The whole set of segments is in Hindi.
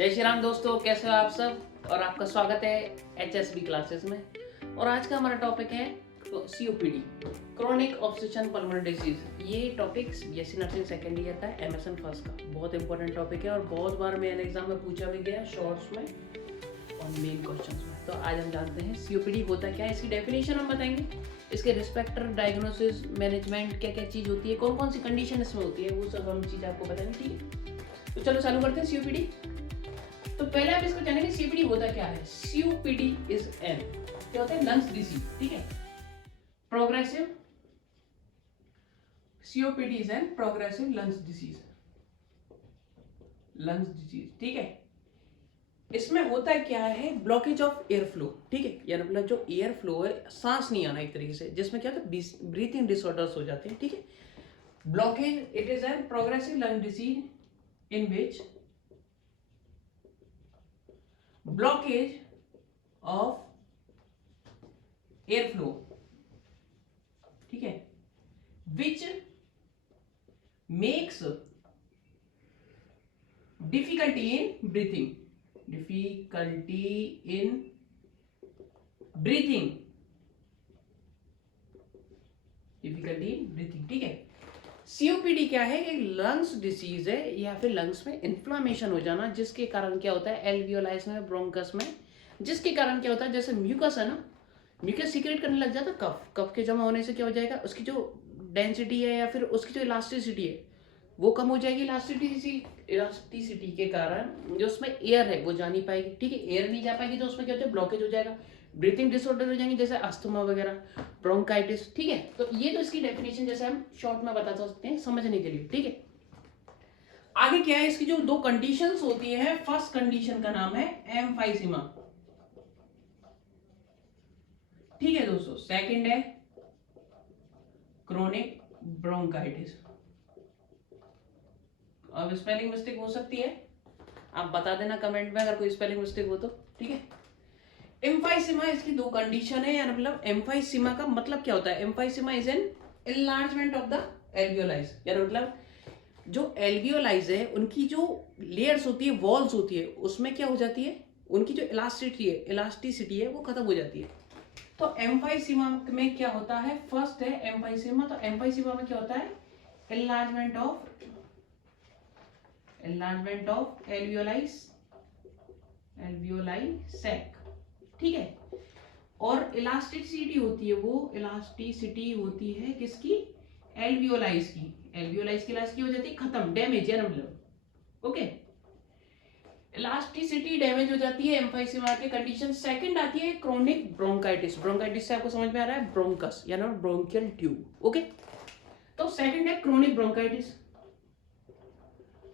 जय श्री राम दोस्तों, कैसे हो आप सब। और आपका स्वागत है HSB क्लासेस में। और आज का हमारा टॉपिक है COPD, chronic obstruction pulmonary disease. ये topic BSc nursing second year का है, MSN फर्स्ट का बहुत इंपॉर्टेंट टॉपिक है और बहुत बार मेन एग्जाम में पूछा भी गया शॉर्ट्स में और मेन क्वेश्चंस में। तो आज हम जानते हैं COPD होता क्या है, इसकी डेफिनेशन हम बताएंगे, इसके रिस्पेक्टर, डायग्नोसिस, मैनेजमेंट, क्या क्या चीज़ होती है, कौन कौन सी कंडीशन इसमें होती है, वो सब हम चीज़ आपको बताएंगे। ठीक है, तो चलो चालू करते हैं COPD। तो पहले आप इसको जानेंगे COPD होता क्या है। COPD इज एन, क्या होता है, लंग्स डिसीज। ठीक है, progressive, COPD is an progressive lungs disease, lungs disease. ठीक है, इसमें होता क्या है, ब्लॉकेज ऑफ एयर फ्लो। ठीक है, यानी मतलब जो एयर फ्लो है, सांस नहीं आना एक तरीके से, जिसमें क्या होता है, ब्रीथिंग डिसऑर्डर्स हो जाते हैं। ठीक है, blockage, it is an progressive lung disease in which blockage of air flow, ठीक है, which makes difficulty in breathing, difficulty in breathing, difficulty in breathing। ठीक है, COPD क्या है, एक लंग्स डिसीज है या फिर लंग्स में इन्फ्लामेशन हो जाना, जिसके कारण क्या होता है, एल्वियोलाइज में, ब्रोंकस में, जिसके कारण क्या होता है, जैसे म्यूकस है ना, म्यूकस सीक्रेट करने लग जाता है कफ, कफ के जमा होने से क्या हो जाएगा, उसकी जो डेंसिटी है या फिर उसकी जो इलास्टिसिटी है वो कम हो जाएगी। इलास्टिसिटी के कारण जो उसमें एयर है वो जा नहीं पाएगी। ठीक है, एयर नहीं जा पाएगी तो उसमें क्या होता है, ब्लॉकेज हो जाएगा, ब्रीथिंग डिसऑर्डर हो जाएंगे, जैसे अस्थमा वगैरह, ब्रोंकाइटिस। ठीक है, तो ये तो इसकी डेफिनेशन जैसे हम शॉर्ट में बता सकते हैं समझने के लिए। ठीक है, आगे क्या है, इसकी जो दो कंडीशंस होती है, फर्स्ट कंडीशन का नाम है एम्फाइसीमा। ठीक है दोस्तों, सेकंड है क्रोनिक ब्रोंकाइटिस। अब स्पेलिंग मिस्टेक हो सकती है, आप बता देना कमेंट में अगर कोई स्पेलिंग मिस्टेक हो तो। ठीक है, एम्फाइसीमा इसकी दो कंडीशन है, यानी मतलब एम्फाइसीमा का मतलब क्या होता है, emphysema is an enlargement of the एल्वियोलाइज, यानी मतलब जो एल्वियोलाइज है उनकी जो लेयर्स होती है, वॉल्स होती है, उसमें क्या हो जाती है, उनकी जो इलास्टिसिटी है वो खत्म हो जाती है। तो एम्फाइसीमा में क्या होता है, फर्स्ट है एम्फाइसीमा। तो एम्फाइसीमा में क्या होता है, एनलार्जमेंट ऑफ एल्वियोलाई सैक। ठीक है, और इलास्टिसिटी होती है किसकी, एल्वियोलाइज की। एल्वियोलाइज की इलास्टिसिटी हो जाती है खत्म, डैमेज है मतलब। ओके, इलास्टिसिटी डैमेज हो जाती है एम्फाइसीमा के कंडीशन। सेकंड आती है क्रोनिक ब्रोंकाइटिस। ब्रोंकाइटिस से आपको समझ में आ रहा है ब्रोंकस यानी ब्रोंकियल ट्यूब। ओके, तो सेकंड है क्रोनिक ब्रोंकाइटिस।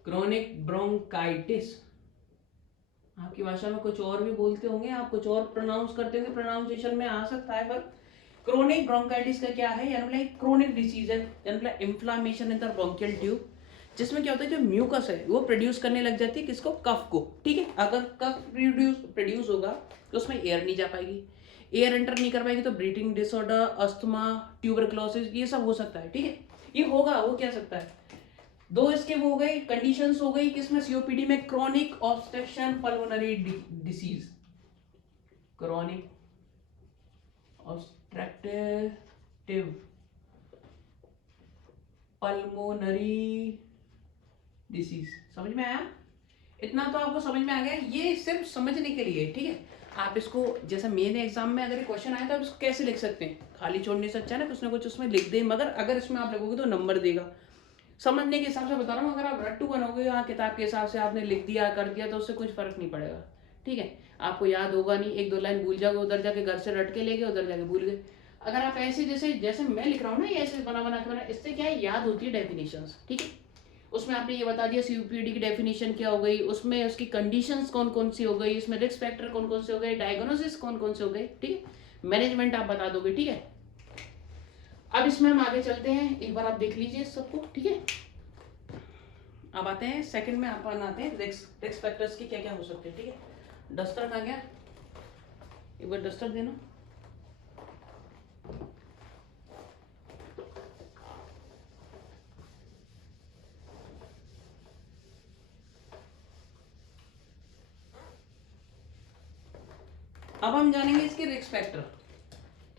क्रोनिक ब्रोंकाइटिस आपकी भाषा में कुछ और भी बोलते होंगे, आप कुछ और प्रोनाउंस करते होंगे, प्रोनाउंसिएशन में आ सकता है, पर क्रोनिक ब्रोंकाइटिस का क्या है, यानी मतलब क्रोनिक डिसीज है, यानी मतलब inflammation in the bronchial tube, जिसमें क्या होता है, जो म्यूकस है वो प्रोड्यूस करने लग जाती है किसको, कफ को। ठीक है, अगर कफ प्रोड्यूस होगा तो उसमें एयर नहीं जा पाएगी, एयर एंटर नहीं कर पाएगी तो ब्रीथिंग डिसऑर्डर, अस्थमा, ट्यूबरक्लोसिस, ये सब हो सकता है। ठीक है, ये होगा, वो क्या सकता है, दो इसके वो हो गए, कंडीशंस हो गई किसमें, COPD में, chronic obstruction pulmonary disease, chronic obstructive pulmonary disease. समझ में आया, इतना तो आपको समझ में आ गया, ये सिर्फ समझने के लिए। ठीक है, आप इसको जैसे मेन एग्जाम में अगर क्वेश्चन आया तो आप इसको कैसे लिख सकते हैं, खाली छोड़ने से अच्छा है ना कुछ ना कुछ उसमें लिख दे, मगर अगर इसमें आप लिखोगे तो नंबर देगा। समझने के हिसाब से बता रहा हूँ, अगर आप रट्टू बनोगे यहाँ किताब के हिसाब से आपने लिख दिया कर दिया तो उससे कुछ फर्क नहीं पड़ेगा। ठीक है, आपको याद होगा नहीं, एक दो लाइन भूल जाओगे, उधर जाके घर से रट के ले गए, उधर जाके भूल गए। अगर आप ऐसे जैसे जैसे मैं लिख रहा हूँ ना, ये ऐसे बना बना के बना, इससे क्या है, याद होती है डेफिनेशंस। ठीक है, उसमें आपने ये बता दिया COPD की डेफिनेशन क्या हो गई, उसमें उसकी कंडीशंस कौन कौन सी हो गई, इसमें रिस्क फैक्टर कौन कौन से हो गए, डायग्नोसिस कौन कौन से हो गए। ठीक है, मैनेजमेंट आप बता दोगे। ठीक है, अब इसमें हम आगे चलते हैं, एक बार आप देख लीजिए सबको। ठीक है, अब आते हैं सेकंड में, अपन आते हैं रिस्क फैक्टर्स के क्या क्या हो सकते हैं। ठीक है, डस्टर कहाँ गया, एक बार डस्टर देना। अब हम जानेंगे इसके रिस्क फैक्टर।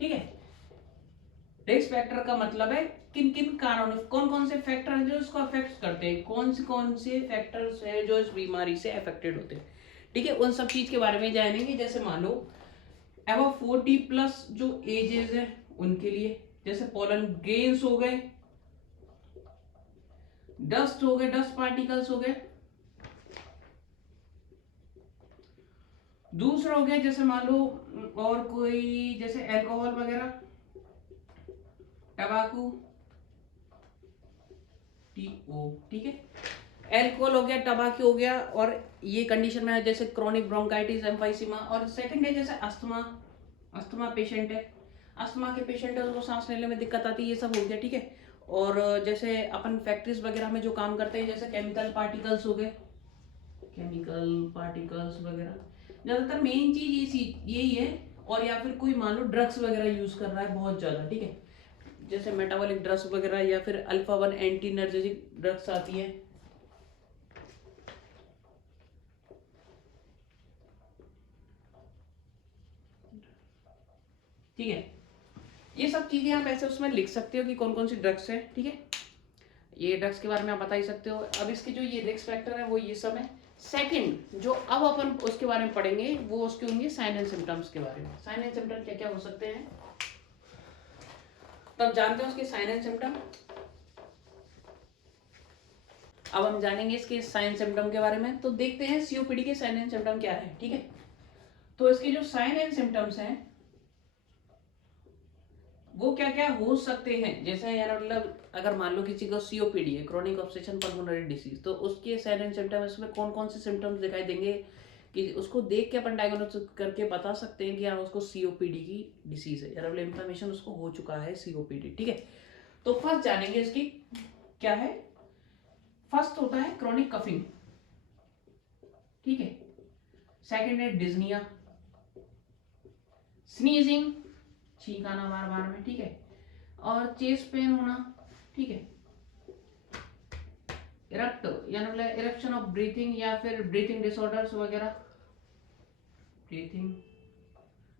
ठीक है, रिस्क फैक्टर का मतलब है किन किन कारणों, कौन कौन से फैक्टर हैं जो इसको अफेक्ट करते हैं, कौन से फैक्टर्स हैं जो इस बीमारी से अफेक्टेड होते हैं। ठीक है, उन सब चीज के बारे में जानेंगे। जैसे मान लो अब 40+ जो एजेस है उनके लिए, जैसे पोलन ग्रेन्स हो गए, डस्ट हो गए, डस्ट पार्टिकल्स हो गए। दूसरा हो गया जैसे मान लो और कोई जैसे अल्कोहल वगैरह, टबाकू, टीओ। ठीक है, अल्कोहल हो गया, टबाकू हो गया, और ये कंडीशन में है जैसे क्रोनिक ब्रोंकाइटिस, एम्फाइसीमा। और सेकंड है जैसे अस्थमा, अस्थमा पेशेंट है, अस्थमा के पेशेंट है उनको सांस लेने में दिक्कत आती है, ये सब हो गया। ठीक है, और जैसे अपन फैक्ट्रीज वगैरह में जो काम करते हैं जैसे केमिकल पार्टिकल्स हो गए, केमिकल पार्टिकल्स वगैरह, ज्यादातर मेन चीज यही है। और या फिर कोई मान लो ड्रग्स वगैरह यूज कर रहा है बहुत ज्यादा, ठीक है, जैसे मेटाबॉलिक ड्रग्स वगैरह या फिर अल्फा 1 एंटी एनर्जेटिक ड्रग्स आती है। ठीक है, ये सब चीजें आप ऐसे उसमें लिख सकते हो कि कौन कौन सी ड्रग्स है। ठीक है, ये ड्रग्स के बारे में आप बता ही सकते हो। अब इसके जो ये रिस्क फैक्टर है वो ये सब है। सेकंड जो अब अपन उसके बारे में पढ़ेंगे वो उसके होंगे साइन एंड सिम्टम्स के बारे में। साइन एंड सिम्टम क्या क्या हो सकते हैं, तब जानते हैं उसके साइन एंड सिम्टम। अब हम जानेंगे इसके साइन सिम्टम के बारे में। तो देखते हैं सीओपीडी के साइन एंड सिम्टम क्या है। ठीक है, तो इसके जो साइन एंड सिम्टम्स हैं वो क्या क्या हो सकते हैं। जैसे यार मतलब अगर मान लो किसी को सीओपीडी है, क्रोनिक ऑब्स्ट्रक्शन पल्मोनरी डिसीज, तो उसके साइन एंड सिम्टम इसमें कौन कौन से सिम्टम्स दिखाई देंगे कि उसको देख के अपन डायग्नोस करके बता सकते हैं कि हाँ उसको सीओपीडी की डिसीज है, यार इन्फ्लेमेशन उसको हो चुका है, सीओपीडी। ठीक है, तो फर्स्ट जानेंगे इसकी क्या है। फर्स्ट होता है क्रॉनिक कफिंग। ठीक है, सेकंड है डिज्निया, स्नीजिंग, छींक आना बार बार में। ठीक है, और चेस्ट पेन होना। ठीक है, इरप्ट यानी मतलब इरप्शन ऑफ ब्रीथिंग या फिर ब्रीथिंग डिसऑर्डर्स वगैरह, ब्रीथिंग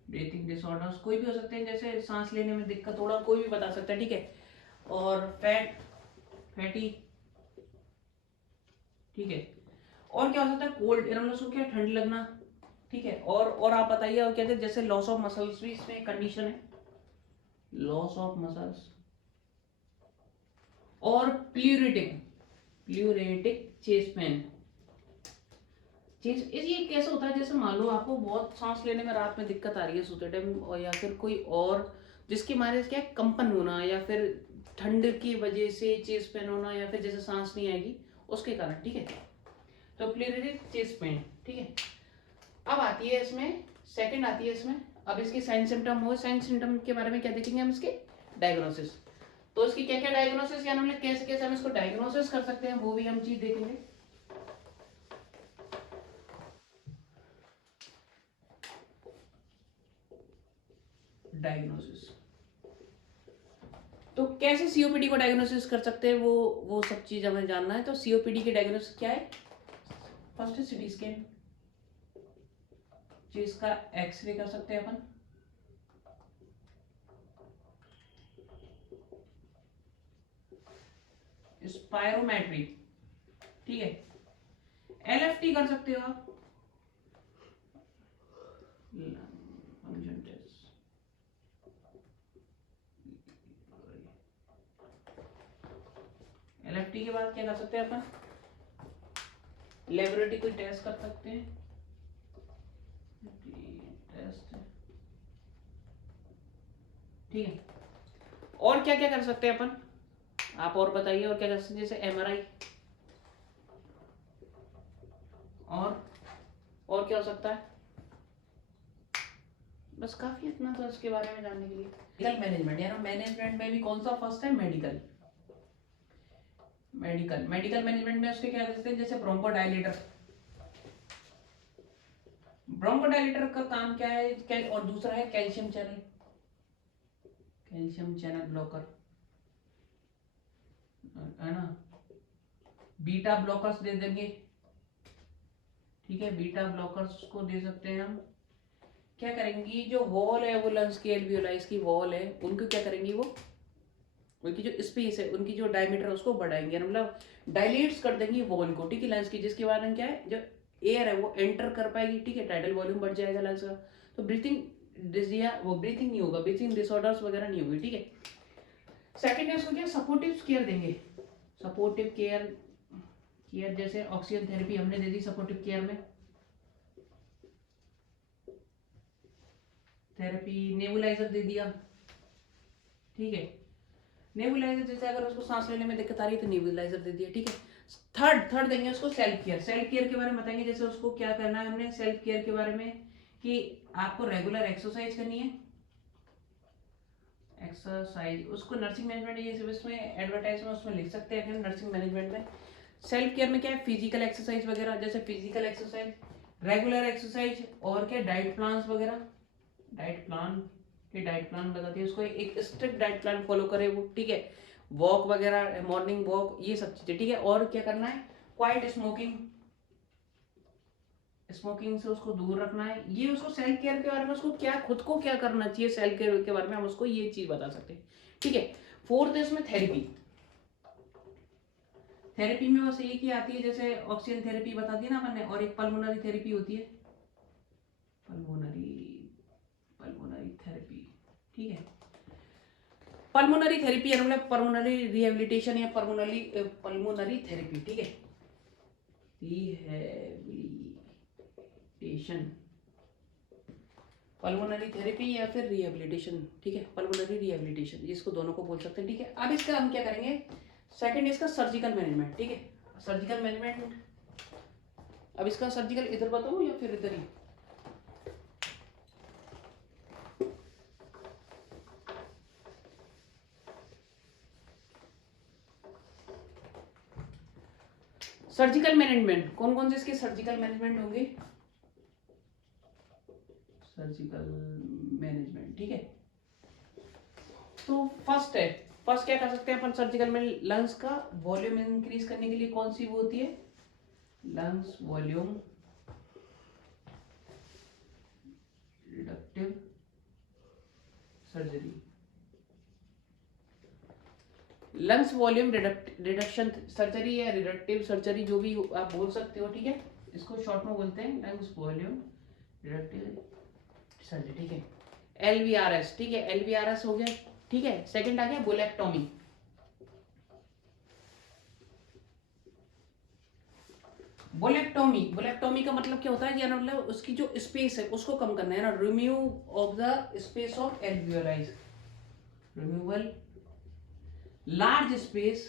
ब्रीथिंग डिसऑर्डर्स कोई भी हो सकते हैं, जैसे सांस लेने में दिक्कत, थोड़ा कोई भी बता सकता है। ठीक है, और फैटी। ठीक है, और क्या हो सकता है, कोल्ड यानी मतलब उसको क्या ठंड लगना। ठीक है, और आप बताइए और क्या थे, जैसे लॉस ऑफ मसल्स भी इसमें कंडीशन है, लॉस ऑफ मसल्स, और प्लूरेटिक चेस्ट पेन। चेस्ट ये कैसे होता है, जैसे मान लो आपको बहुत सांस लेने में रात में दिक्कत आ रही है सोते टाइम, और या फिर कोई और जिसकी मारे क्या है, कंपन होना, या फिर ठंड की वजह से चेस्ट पेन होना, या फिर जैसे सांस नहीं आएगी उसके कारण। ठीक है, तो प्लूरेटिक चेस्ट पेन। ठीक है, अब आती है इसमें सेकंड आती है इसमें, अब इसके साइन सिम्टम हो, साइन सिम्टम के बारे में क्या देखेंगे हम, इसके डायग्नोसिस। तो इसकी क्या क्या डायग्नोसिस यानी हम कैसे कैसे हम इसको डायग्नोसिस कर सकते हैं वो भी हम चीज देखेंगे। डायग्नोसिस तो कैसे सीओपीडी को डायग्नोसिस कर सकते हैं वो सब चीज हमें जानना है। तो सीओपीडी की डायग्नोसिस क्या है, फर्स्ट है सीटी स्कैन, जिसका एक्सरे कर सकते हैं अपन। स्पायरोमेट्री। ठीक है, एलएफटी कर सकते हो आप, फंक्शन टेस्ट। एलएफटी के बाद क्या कर सकते हैं अपन, लेबोरेटरी कोई टेस्ट कर सकते हैं, टेस्ट। ठीक है, और क्या क्या कर सकते हैं अपन, आप और बताइए और क्या कर सकते हैं, जैसे एमआरआई, और क्या हो सकता है, बस काफी इतना तो इसके बारे में जानने के लिए। मेडिकल मैनेजमेंट यानी मैनेजमेंट में भी कौन सा फर्स्ट है, मेडिकल। मेडिकल मैनेजमेंट में उसके क्या कहते हैं, जैसे ब्रोंकोडायलेटर। ब्रोंकोडायलेटर का काम क्या है, और दूसरा है calcium channel, calcium channel blocker, है ना। बीटा ब्लॉकर्स दे देंगे। ठीक है, बीटा ब्लॉकर्स को दे सकते हैं हम, क्या करेंगी, जो वॉल है वो लंग्स की एल्वियोलाइज की वॉल है उनको क्या करेंगी, वो उनकी जो स्पेस है, उनकी जो डायमीटर है उसको बढ़ाएंगे, मतलब डायलेट्स कर देंगी वॉल को, ठीक है, लंग्स की, जिसके कारण क्या है, जो एयर है वो एंटर कर पाएगी, ठीक है, टाइडल वॉल्यूम बढ़ जाएगा लंग्स का, तो ब्रीथिंग डिजिया वो ब्रीथिंग नहीं होगा, ब्रीथिंग डिसऑर्डर्स वगैरह नहीं होगी, ठीक है। सेकेंड है उसको क्या, सपोर्टिव केयर देंगे, सपोर्टिव केयर, केयर जैसे ऑक्सीजन थेरेपी हमने दे दी सपोर्टिव केयर में, थेरेपी नेबुलाइजर दे दिया, ठीक है, नेबुलाइजर जैसे अगर उसको सांस लेने में दिक्कत आ रही है तो नेबुलाइजर दे दिया, ठीक है। थर्ड देंगे उसको सेल्फ केयर, सेल्फ केयर के बारे में बताएंगे, जैसे उसको क्या करना है हमने सेल्फ केयर के बारे में, कि आपको रेगुलर एक्सरसाइज करनी है, एक्सरसाइज उसको नर्सिंग मैनेजमेंट ये सब इसमें एडवर्टाइज में उसमें लिख सकते हैं नर्सिंग मैनेजमेंट में। सेल्फ केयर में क्या है, फिजिकल एक्सरसाइज वगैरह, जैसे फिजिकल एक्सरसाइज, रेगुलर एक्सरसाइज, और क्या डाइट प्लान वगैरह, डाइट प्लान की डाइट प्लान बताती है उसको, एक स्ट्रिक्ट डाइट प्लान फॉलो करे वो, ठीक है, वॉक वगैरह, मॉर्निंग वॉक, ये सब चीजें, ठीक है। और क्या करना है, क्वाइट स्मोकिंग, स्मोकिंग से उसको दूर रखना है, ये उसको सेल्फ केयर के बारे में उसको क्या खुद को क्या करना चाहिए सेल्फ केयर के बारे में हम उसको ये चीज बता सकते हैं, ठीक है। फोर्थ है इसमें थेरेपी, थेरेपी में बस एक ही आती है, जैसे ऑक्सीजन थेरेपी बता दी ना मैंने, और एक पल्मोनरी थेरेपी होती है, पल्मोनरी पल्मोनरी थेरेपी, ठीक है। पल्मोनरी थेरेपी मतलब पल्मोनरी रिहेबिलिटेशन या पल्मोनरी थेरेपी, ठीक है, रिहेबिलिटेशन, पल्मोनरी थेरेपी या फिर रिहेबिलिटेशन, ठीक है, पल्मोनरी रिहेबिलिटेशन, इसको दोनों को बोल सकते हैं, ठीक है। अब इसका हम क्या करेंगे, सेकंड इसका सर्जिकल मैनेजमेंट, ठीक है, सर्जिकल मैनेजमेंट, अब इसका सर्जिकल इधर बताऊं या फिर इधर ही, सर्जिकल मैनेजमेंट कौन कौन से इसके सर्जिकल मैनेजमेंट होंगे, सर्जिकल मैनेजमेंट, ठीक है। तो फर्स्ट क्या कर सकते हैं अपन सर्जिकल में, लंग्स का वॉल्यूम इंक्रीज करने के लिए कौन सी वो होती है, lungs volume reductive surgery, lungs volume reduction surgery या रिडक्टिव सर्जरी, जो भी आप बोल सकते हो, ठीक है, इसको शॉर्ट में बोलते हैं लंग्स वॉल्यूम रिडक्टिव सर्जरी, ठीक है, LVRS, ठीक है, LVRS हो गया, ठीक है। सेकंड आ गया बुलेक्टोमी, बुलेक्टोमी का मतलब क्या होता है, यानी मतलब उसकी जो स्पेस है उसको कम करना है ना, remove of the space of एल्वियोलाइज, removal large space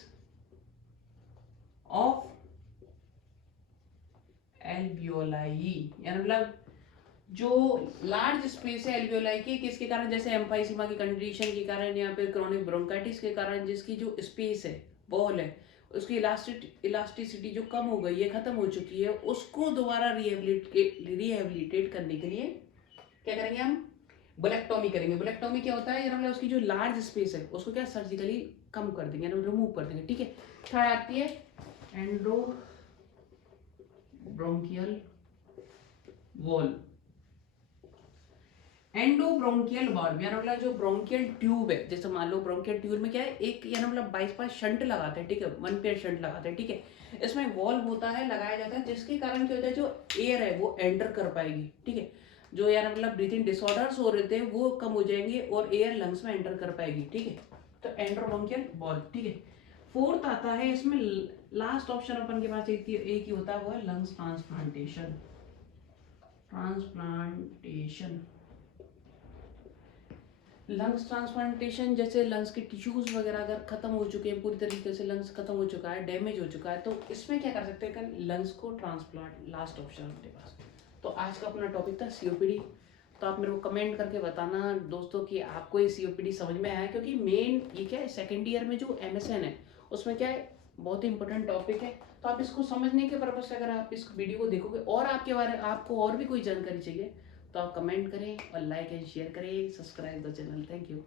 of alveoli, यानी मतलब जो लार्ज स्पेस है एल्वियोलाई की, किसके कारण, जैसे एम्फाइसीमा की कंडीशन के कारण या फिर क्रोनिक ब्रोंकाइटिस के कारण, जिसकी जो स्पेस है वॉल है उसकी इलास्टिसिटी जो कम हो गई है, खत्म हो चुकी है, उसको दोबारा रिहेबिलिटेट करने के लिए क्या करेंगे हम, बुलेक्टोमी करेंगे। बुलेक्टोमी क्या होता है, यानी मतलब उसकी जो लार्ज स्पेस है उसको क्या सर्जिकली कम कर देंगे, यानी रिमूव कर देंगे, ठीक है। थर्ड आती है एंडो ब्रोंकियल वॉल, एंडोब्रोंकियल वाल्व, यानी मतलब जो ब्रोंकियल ट्यूब है, जैसे मान लो ब्रोंकियल ट्यूब में क्या है, एक यानी मतलब 22 पास शंट लगाते हैं, ठीक है, 1 पेयर शंट लगाते हैं, ठीक है, इसमें वॉल्व होता है, लगाया जाता है, जिसके कारण क्या होता है, जो एयर है वो एंटर कर पाएगी, ठीक है, जो यानी मतलब ब्रीथिंग डिसऑर्डर्स हो रहे थे वो कम हो जाएंगे और एयर लंग्स में एंटर कर पाएगी, ठीक है, तो एंडोब्रोंकियल वाल्व, ठीक है। फोर्थ आता है इसमें, लास्ट ऑप्शन अपन के पास एक ही होता है, वो है lungs transplantation, transplantation, lungs transplantation, जैसे लंग्स के टिश्यूज वगैरह अगर खत्म हो चुके हैं, पूरी तरीके से लंग्स खत्म हो चुका है, डैमेज हो चुका है, तो इसमें क्या कर सकते हैं, लंग्स को ट्रांसप्लांट, लास्ट ऑप्शन अपने पास। तो आज का अपना टॉपिक था सीओपीडी। तो आप मेरे को कमेंट करके बताना दोस्तों कि आपको ये सीओपीडी समझ में आया, क्योंकि मेन ये क्या है, सेकेंड ईयर में जो MSN है उसमें क्या है, बहुत ही इंपॉर्टेंट टॉपिक है। तो आप इसको समझने के पर्पज से अगर आप इस वीडियो को देखोगे और आपके बारे में आपको और भी कोई जानकारी चाहिए तो आप कमेंट करें और लाइक एंड शेयर करें, subscribe the channel. Thank you.